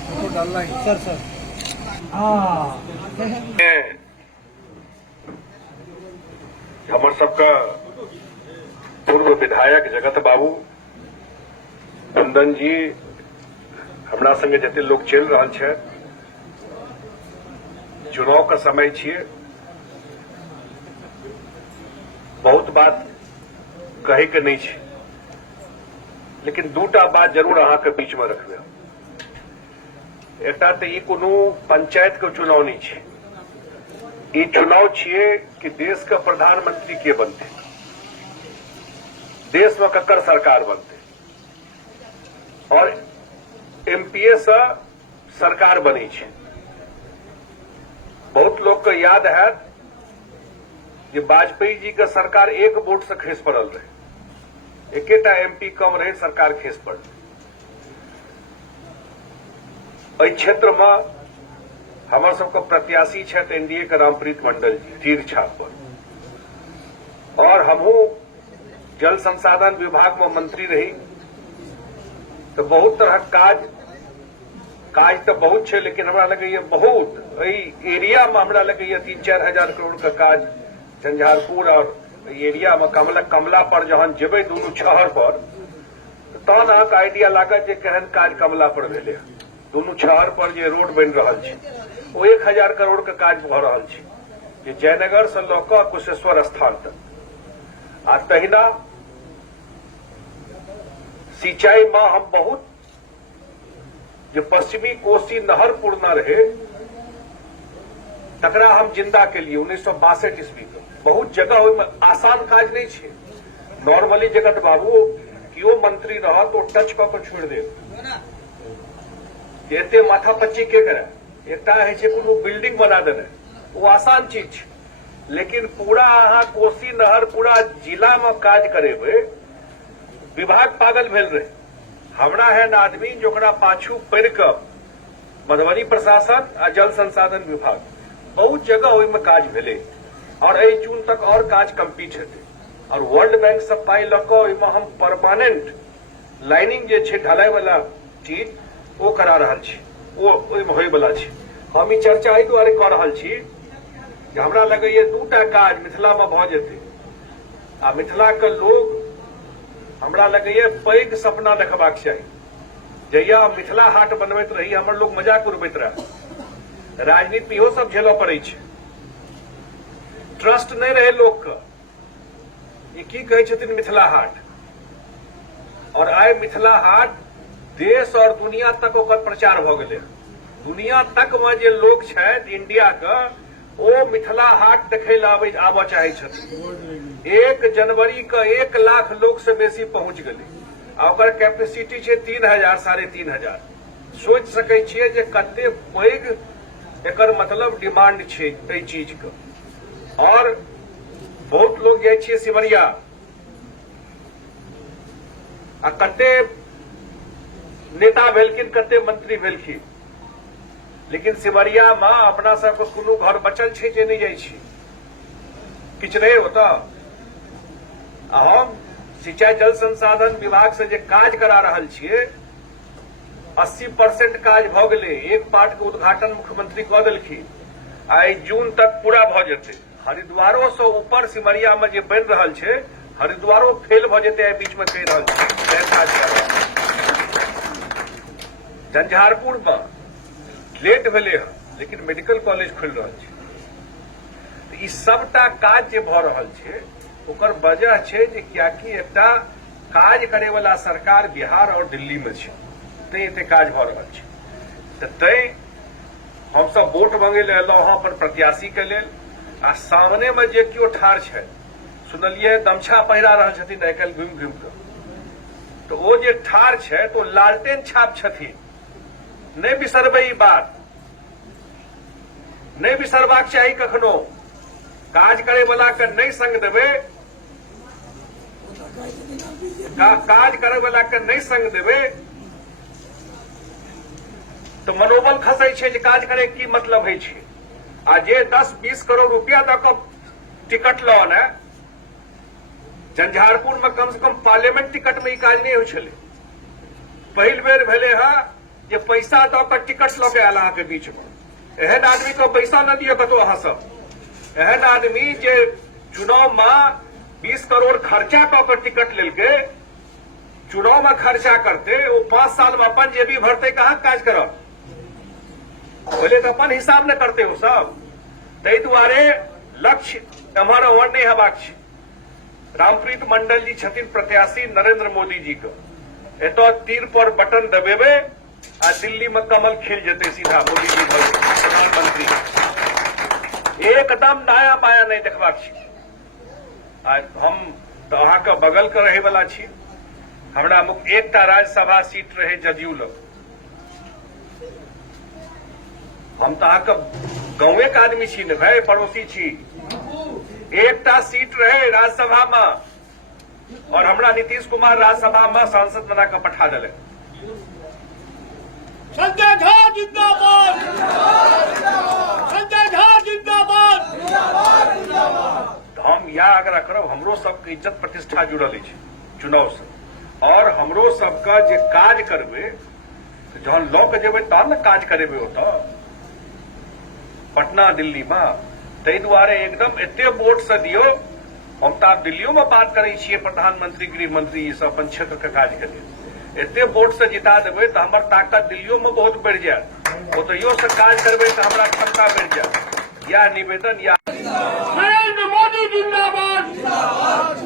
Photo डालना ही sir हमर सबका पूर्व विधायक जगत बाबू कुंदन जी हमरा संगे जते लोग चल रहा है, चुनाव का समय छिए, बहुत बात कहे के नहीं छे, लेकिन दूटा बात जरूर अहाँ के बीच में रखबे। एकटा तो ई कोनो पंचायत के चुनाव नहीं छे, ई चुनाव छिए कि देश का प्रधानमंत्री के बनते, देश में ककर सरकार बनते और एमपीए से सरकार बनी छे। बहुत लोग को याद है कि वाजपेयी जी का सरकार एक वोट से खस पड़ल रहे, एकेटा एमपी कम रहे, सरकार खस पड़। एहि क्षेत्र में हमार सबके प्रत्याशी छथि एनडीए के रामप्रीत मंडल जी तीर छाप पर, और हमहू जल संसाधन विभाग में मंत्री रही, तो बहुत तरह काज तो बहुत छे, लेकिन हमरा लगे बहुत एरिया में हमरा लगे 3-4 हजार करोड़ का काज झंझारपुर और एरिया में कमला पर जहन जेबे दोनों शहर पर, तहन अहाँके आइडिया लागत जे केहन काज कमला पर भेले। दोनों शहर पर जे रोड बन रहा है वो 1000 करोड़ का काज भ रहा है, जे जयनगर से लऽ कऽ कुशेश्वर स्थान तक। आ तहिना सिंचाई में हम बहुत, जो पश्चिमी कोसी नहर पूर्ण रहे तकरा हम जिंदा के लिए 1962 ईस्वी के बहुत जगह आसान काज नहीं छे। नॉर्मली जगत बाबू कियो मंत्री रहा तो टच कऽ के छोड़ दे, एते माथा पच्ची के करे, एकटा है छे कोनो बिल्डिंग बना देने, वो आसान चीज छे, लेकिन पूरा अहाँ कोसी नहर पूरा जिला में काज करेबे, विभाग पागल भेल रहे। हमरा है आदमी जोकरा पाछू पड़ के मधुबनी प्रशासन आ जल संसाधन विभाग बहुत जगह ओहिमे काज भेले, और एहि जून तक और काज कंप्लीट हेतै। और वर्ल्ड बैंक से पाई लऽ कऽ ओहिमे हम परमानेंट लाइनिंग जे छै ढलाई वाला चीज वो करा रहल छी, वो ओहिमे होय वाला छै। हम ई चर्चा एहि दुआरे कऽ रहल छी कि हमरा लगैए दूटा काज मिथिला में भऽ जेतै, आ मिथिला के लोग हमरा लगैए पैघ सपना देखबाक चाही। जहिया मिथिला हाट बनबैत रही हमर लोग मजाक उड़बैत रहे, राजनीति इहो सब झेलऽ पड़ै छै, ट्रस्ट नहीं रहे लोग का। ये की कहै छथिन मिथिला हाट, और आइ मिथिला हाट देश और दुनिया तक ओकर प्रचार भ गेलै। दुनिया तक में जे लोग छथि इंडिया के, ओ मिथिला हाट देखै लए आबऽ चाहै छथिन। 1 जनवरी के 1 लाख लोग से बेसी पहुंच गेलै, आ ओकर कैपेसिटी छै 3000 3500। सोच सकै छियै जे कते पैघ एकर मतलब डिमांड छै एहि चीज के। और बहुत लोग जाइ छियै सिमरिया, आ कते नेता भेलखिन, कते मंत्री भेलखिन, लेकिन सिमरिया में अपना सबके कोनो घर बचल छै जे नहीं जाइ छी, किछ रहे होता। हम सिंचाई जल संसाधन विभाग से जे काज करा रहल छियै 80% काज भ गेलै। एक पार्ट के उद्घाटन मुख्यमंत्री कऽ देलखिन, आई जून तक पूरा भ जेतै। हरिद्वारो से ऊपर सिमरिया में जे बनि रहल छै, हरिद्वारो फेल भ जेतै, आई बीच में कहि रहल छै। झंझारपुर में लेट भेले है, लेकिन मेडिकल कॉलेज खुल रहा है। ई सबटा काज जे भ रहल छै ओकर वजह छै जे कियाकि एकटा काज करे वाला सरकार बिहार और दिल्ली में छै, तैं एते काज भ रहल छै। तय हम सब वोट मांगे ले अयलहुँ अपन प्रत्याशी के लेल आ सामने में जे केओ ठाढ़ छै सुनलिए गमछा पहिरा रहल छथिन आइ काल्हि घुमि घुमि कऽ तो ओ जे ठाढ़ छै तो लालटेन छाप छथिन नहीं बिसरबै ई बात नहीं बिसरबाक चाही कखनो काज करे वाला के नहीं संग देबै काज करे वाला के नहीं संग देबै तो मनोबल खसै छै जे काज करे की मतलब है छै आ जे 10-20 करोड़ रुपया दऽ कऽ टिकट लऽ ने झंझारपुर में कम से कम पार्लियामेंट टिकट में ई काज नहीं होइ छलै पहिल बेर भेलै है जे पैसा दऽ कऽ टिकट लऽ के आयल अहाँके बीच में एहन आदमी को पैसा न दियो कतौ अहाँ सब एहन आदमी जे चुनाव में 20 करोड़ खर्चा कऽ कऽ टिकट लेलकै चुनाव में खर्चा करते वो 5 साल में अपन जेबी भरते कहाँ काज करब पहले तो अपन हिसाब न करते हो सब ताहि दुआरे लक्ष्य एम्हर ओम्हर नहीं हेबाक छै रामप्रीत मंडल जी छथिन प्रत्याशी नरेंद्र मोदी जी को एतऽ तीर पर बटन दबेबै आ दिल्ली में कमल खिल जेतै सीधा मोदी जी प्रधानमंत्री एकदम नया पाया नहीं देखबाक छै आज हम तो अहाँके बगल के रहे वाला छी हमरा मुख एकटा राज्यसभा सीट रहे जदयू लग हम तो अहाँके गाँवे के आदमी छी ने भाई पड़ोसी छी एकटा सीट रहे राज्यसभा में और हमरा नीतीश कुमार राज्यसभा में सांसद बना के पठा दिले संजय झा जिंदाबाद संजय झा जिंदाबाद तो हम या आग्रह करब हमरो सबके इज्जत प्रतिष्ठा जुड़ल है चुनाव से और हमरो सबका जे काज करबे जहन लऽ के जेबै तहन ने काज करेबै ओतऽ पटना दिल्ली में ताहि दुआरे एकदम एते वोट से दियो हम तो आब दिल्लियों में बात करै छियै प्रधानमंत्री गृह मंत्री ई सब अपन क्षेत्र के काज के लेल एते वोट से जिता देबै तो हमर ताकत दिल्लियों में बहुत बढ़ि जायत ओतहियो से काज करबै तो हमरा क्षमता बढ़ि जायत या निवेदन या नरेंद्र मोदी जिंदाबाद